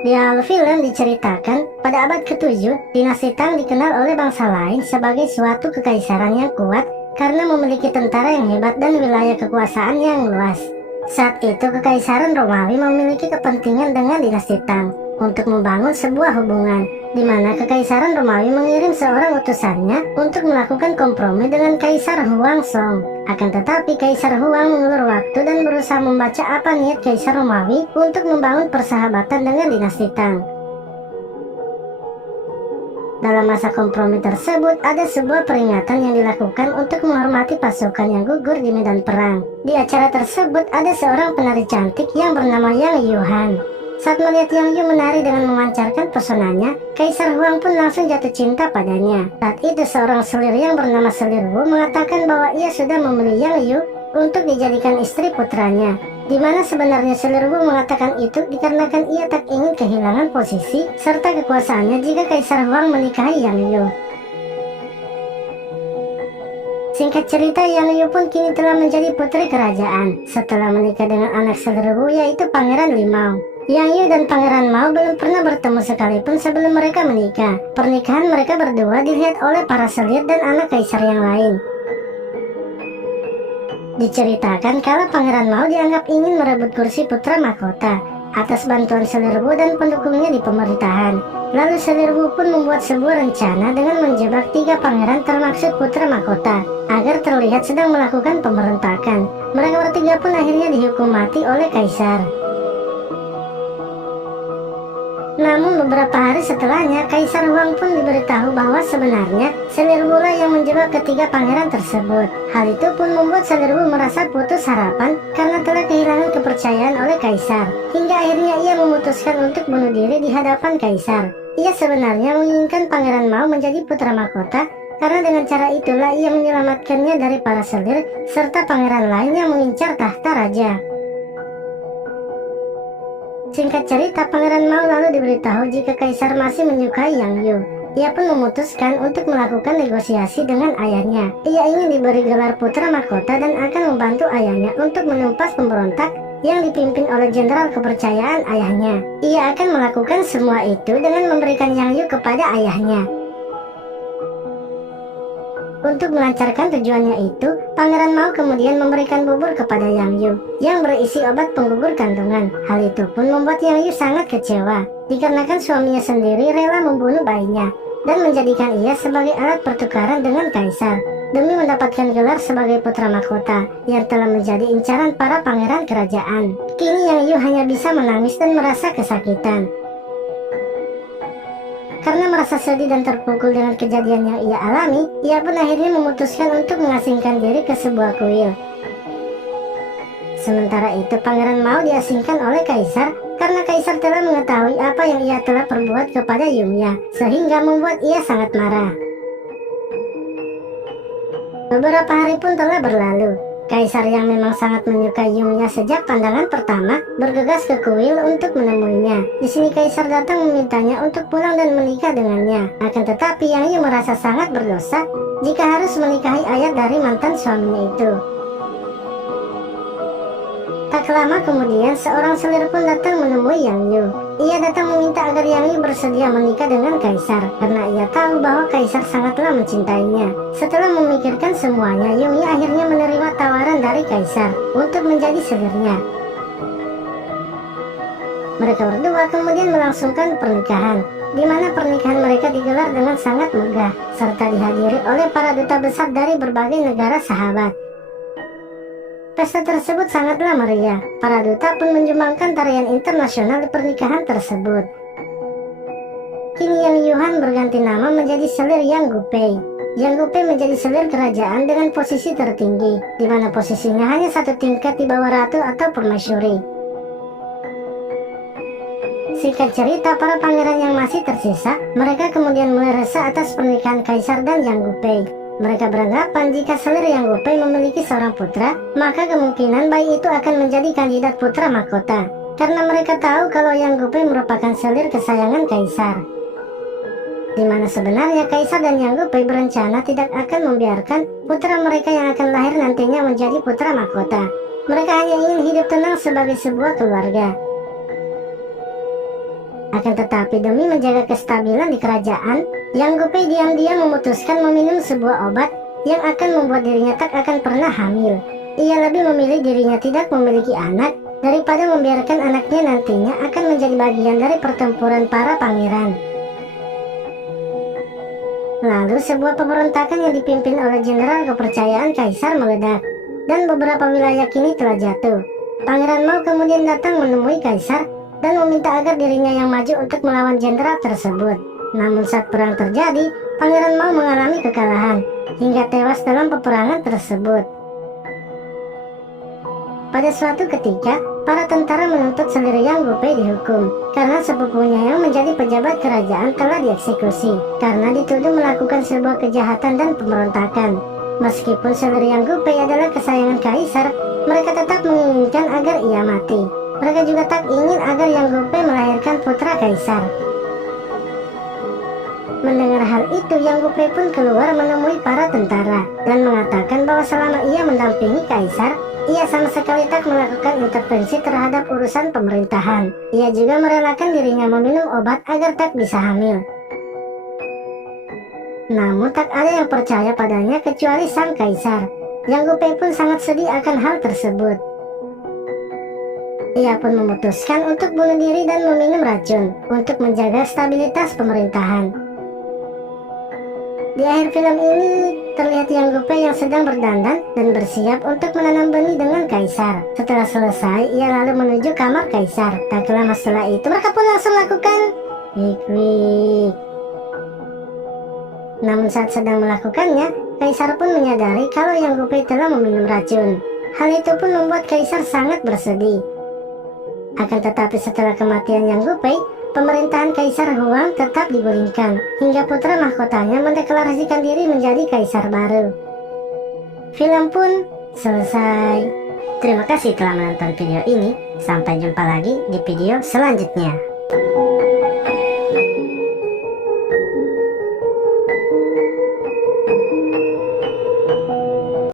Di awal film diceritakan, pada abad ke-7, dinasti Tang dikenal oleh bangsa lain sebagai suatu kekaisaran yang kuat karena memiliki tentara yang hebat dan wilayah kekuasaan yang luas. Saat itu, kekaisaran Romawi memiliki kepentingan dengan dinasti Tang untuk membangun sebuah hubungan, di mana kekaisaran Romawi mengirim seorang utusannya untuk melakukan kompromi dengan Kaisar Huang Song. Akan tetapi Kaisar Huang mengulur waktu dan berusaha membaca apa niat Kaisar Romawi untuk membangun persahabatan dengan dinasti Tang. Dalam masa kompromi tersebut, ada sebuah peringatan yang dilakukan untuk menghormati pasukan yang gugur di medan perang. Di acara tersebut, ada seorang penari cantik yang bernama Yang Yuhan. Saat melihat Yang Yu menari dengan memancarkan pesonanya, Kaisar Huang pun langsung jatuh cinta padanya. Saat itu seorang selir yang bernama Selir Wu mengatakan bahwa ia sudah memilih Yang Yu untuk dijadikan istri putranya. Di mana sebenarnya Selir Wu mengatakan itu dikarenakan ia tak ingin kehilangan posisi serta kekuasaannya jika Kaisar Huang menikahi Yang Yu. Singkat cerita, Yang Yu pun kini telah menjadi putri kerajaan setelah menikah dengan anak Selir Wu, yaitu Pangeran Limau. Yang Yu dan Pangeran Mao belum pernah bertemu sekalipun sebelum mereka menikah. Pernikahan mereka berdua dilihat oleh para selir dan anak kaisar yang lain. Diceritakan kalau Pangeran Mao dianggap ingin merebut kursi putra mahkota atas bantuan Selir Wu dan pendukungnya di pemerintahan. Lalu Selir Wu pun membuat sebuah rencana dengan menjebak 3 pangeran termaksud putra mahkota agar terlihat sedang melakukan pemberontakan. Mereka bertiga pun akhirnya dihukum mati oleh kaisar. Namun beberapa hari setelahnya, Kaisar Huang pun diberitahu bahwa sebenarnya Selir Wu lah yang menjebak ketiga pangeran tersebut. Hal itu pun membuat Selir Wu merasa putus harapan karena telah kehilangan kepercayaan oleh Kaisar. Hingga akhirnya ia memutuskan untuk bunuh diri di hadapan Kaisar. Ia sebenarnya menginginkan Pangeran Mao menjadi putra mahkota karena dengan cara itulah ia menyelamatkannya dari para selir serta pangeran lain yang mengincar tahta raja. Singkat cerita, Pangeran Mao lalu diberitahu jika Kaisar masih menyukai Yang Yu. Ia pun memutuskan untuk melakukan negosiasi dengan ayahnya. Ia ingin diberi gelar putra mahkota dan akan membantu ayahnya untuk menumpas pemberontak yang dipimpin oleh jenderal kepercayaan ayahnya. Ia akan melakukan semua itu dengan memberikan Yang Yu kepada ayahnya. Untuk melancarkan tujuannya itu, Pangeran Mao kemudian memberikan bubur kepada Yang Yu yang berisi obat penggugur kandungan. Hal itu pun membuat Yang Yu sangat kecewa, dikarenakan suaminya sendiri rela membunuh bayinya dan menjadikan ia sebagai alat pertukaran dengan kaisar demi mendapatkan gelar sebagai putra mahkota yang telah menjadi incaran para pangeran kerajaan. Kini Yang Yu hanya bisa menangis dan merasa kesakitan. Karena merasa sedih dan terpukul dengan kejadian yang ia alami, ia pun akhirnya memutuskan untuk mengasingkan diri ke sebuah kuil. Sementara itu, Pangeran Mao diasingkan oleh Kaisar karena Kaisar telah mengetahui apa yang ia telah perbuat kepada Yumya, sehingga membuat ia sangat marah. Beberapa hari pun telah berlalu. Kaisar yang memang sangat menyukai Yumya sejak pandangan pertama bergegas ke kuil untuk menemuinya. Di sini Kaisar datang memintanya untuk pulang dan menikah dengannya. Akan tetapi Yang Yu merasa sangat berdosa jika harus menikahi ayah dari mantan suaminya itu. Tak lama kemudian seorang selir pun datang menemui Yang Yu. Ia datang meminta agar Yang Yu bersedia menikah dengan Kaisar karena ia tahu bahwa Kaisar sangatlah mencintainya. Setelah memikirkan semuanya, Yumya akhirnya menerima tawaran dari Kaisar untuk menjadi selirnya. Mereka berdua kemudian melangsungkan pernikahan, di mana pernikahan mereka digelar dengan sangat megah serta dihadiri oleh para duta besar dari berbagai negara sahabat. Pesta tersebut sangatlah meriah. Para duta pun menyumbangkan tarian internasional di pernikahan tersebut. Kini Yang Yuhan berganti nama menjadi selir Yang Gupei. Yang Gupei menjadi selir kerajaan dengan posisi tertinggi, di mana posisinya hanya satu tingkat di bawah ratu atau permaisuri. Singkat cerita, para pangeran yang masih tersisa, mereka kemudian mulai resah atas pernikahan Kaisar dan Yang Gupei. Mereka beranggapan jika selir Yang Gupei memiliki seorang putra, maka kemungkinan bayi itu akan menjadi kandidat putra mahkota. Karena mereka tahu kalau Yang Gupei merupakan selir kesayangan Kaisar. Di mana sebenarnya Kaisar dan Yang Gupei berencana tidak akan membiarkan putra mereka yang akan lahir nantinya menjadi putra mahkota. Mereka hanya ingin hidup tenang sebagai sebuah keluarga. Akan tetapi demi menjaga kestabilan di kerajaan, Yang Gupei diam-diam memutuskan meminum sebuah obat yang akan membuat dirinya tak akan pernah hamil. Ia lebih memilih dirinya tidak memiliki anak daripada membiarkan anaknya nantinya akan menjadi bagian dari pertempuran para pangeran. Lalu sebuah pemberontakan yang dipimpin oleh jenderal kepercayaan kaisar meledak, dan beberapa wilayah kini telah jatuh. Pangeran Mao kemudian datang menemui kaisar dan meminta agar dirinya yang maju untuk melawan jenderal tersebut. Namun saat perang terjadi, Pangeran Mao mengalami kekalahan hingga tewas dalam peperangan tersebut. Pada suatu ketika, para tentara menuntut saudara Yang Gupei dihukum karena sepupunya yang menjadi pejabat kerajaan telah dieksekusi karena dituduh melakukan sebuah kejahatan dan pemberontakan. Meskipun saudara Yang Gupei adalah kesayangan kaisar, mereka tetap menginginkan agar ia mati. Mereka juga tak ingin agar Yang Gupei melahirkan putra kaisar. Mendengar hal itu, Yang Gupei pun keluar menemui para tentara dan mengatakan bahwa selama ia mendampingi kaisar, ia sama sekali tak melakukan intervensi terhadap urusan pemerintahan. Ia juga merelakan dirinya meminum obat agar tak bisa hamil. Namun tak ada yang percaya padanya kecuali sang kaisar. Yang Gupei pun sangat sedih akan hal tersebut. Ia pun memutuskan untuk bunuh diri dan meminum racun untuk menjaga stabilitas pemerintahan. Di akhir film ini terlihat Yang Gupei yang sedang berdandan dan bersiap untuk menanam benih dengan kaisar. Setelah selesai, ia lalu menuju kamar kaisar. Tak lama setelah itu, mereka pun langsung lakukan wik-wik. Namun saat sedang melakukannya, kaisar pun menyadari kalau Yang Gupei telah meminum racun. Hal itu pun membuat kaisar sangat bersedih. Akan tetapi setelah kematian Yang Gupei, pemerintahan Kaisar Huang tetap digulingkan hingga putra mahkotanya mendeklarasikan diri menjadi kaisar baru. Film pun selesai. Terima kasih telah menonton video ini. Sampai jumpa lagi di video selanjutnya.